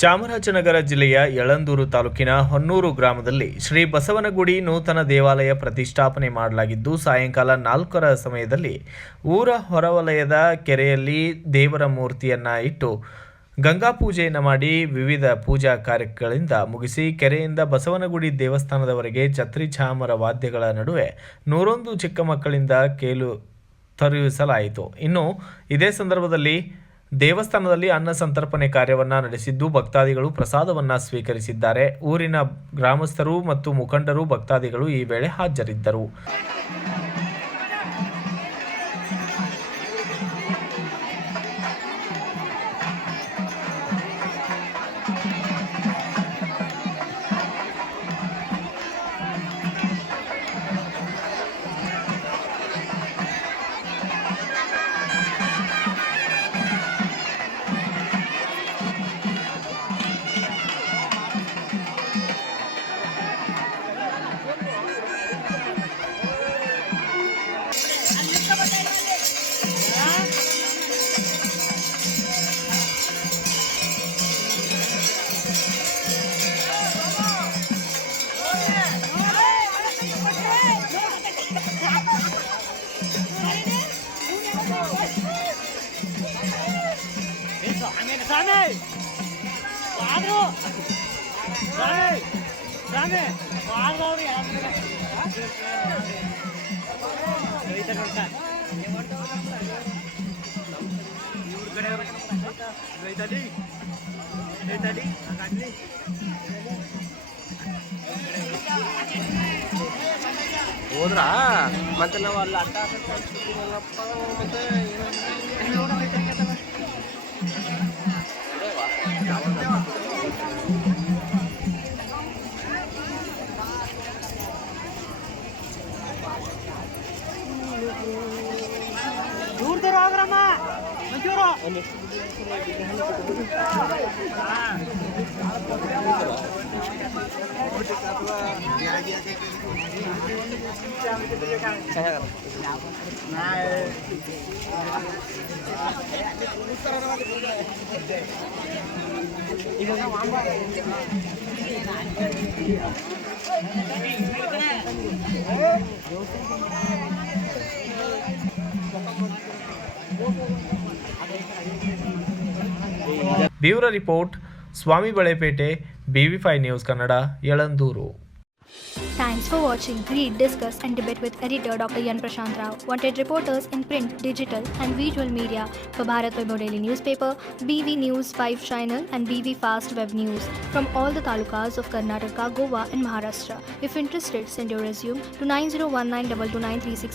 ಚಾಮರಾಜನಗರ ಜಿಲ್ಲೆಯ ಯಳಂದೂರು ತಾಲೂಕಿನ ಹೊನ್ನೂರು ಗ್ರಾಮದಲ್ಲಿ ಶ್ರೀ ಬಸವನಗುಡಿ ನೂತನ ದೇವಾಲಯ ಪ್ರತಿಷ್ಠಾಪನೆ ಮಾಡಲಾಗಿದ್ದು, ಸಾಯಂಕಾಲ 4ರ ಸಮಯದಲ್ಲಿ ಊರ ಹೊರವಲಯದ ಕೆರೆಯಲ್ಲಿ ದೇವರ ಮೂರ್ತಿಯನ್ನು ಇಟ್ಟು ಗಂಗಾ ಪೂಜೆಯನ್ನು ಮಾಡಿ ವಿವಿಧ ಪೂಜಾ ಕಾರ್ಯಗಳಿಂದ ಮುಗಿಸಿ ಕೆರೆಯಿಂದ ಬಸವನಗುಡಿ ದೇವಸ್ಥಾನದವರೆಗೆ ಛತ್ರಿ ಚಾಮರ ವಾದ್ಯಗಳ ನಡುವೆ 101 ಚಿಕ್ಕ ಮಕ್ಕಳಿಂದ ಕೇಲು ತರುವಿಸಲಾಯಿತು. ಇನ್ನು ಇದೇ ಸಂದರ್ಭದಲ್ಲಿ ದೇವಸ್ಥಾನದಲ್ಲಿ ಅನ್ನ ಸಂತರ್ಪಣೆ ಕಾರ್ಯವನ್ನು ನಡೆಸಿದ್ದು, ಭಕ್ತಾದಿಗಳು ಪ್ರಸಾದವನ್ನು ಸ್ವೀಕರಿಸಿದ್ದಾರೆ. ಊರಿನ ಗ್ರಾಮಸ್ಥರು ಮತ್ತು ಮುಖಂಡರು ಭಕ್ತಾದಿಗಳು ಈ ವೇಳೆ ಹಾಜರಿದ್ದರು. ಹೋದ್ರಾ ಮತ್ತೆ ನಾವು ಅಲ್ಲಿ ಅಡ್ಡ ಮತ್ತೆ ದೂರ ಹೋಗ್ರಮ್ಮ ಮಂಜೂರು bureau report Swamy Balepete, BV5 news Kannada, Yelandur. Thanks for watching. Read, discuss and debate with editor Dr. Yan Prashant Rao. Wanted reporters in print, digital and visual media for Bharat Vaibhav Daily Newspaper, BV News 5 Channel and BV Fast Web News from all the talukas of Karnataka, Goa and Maharashtra. If interested, send your resume to 9019229369.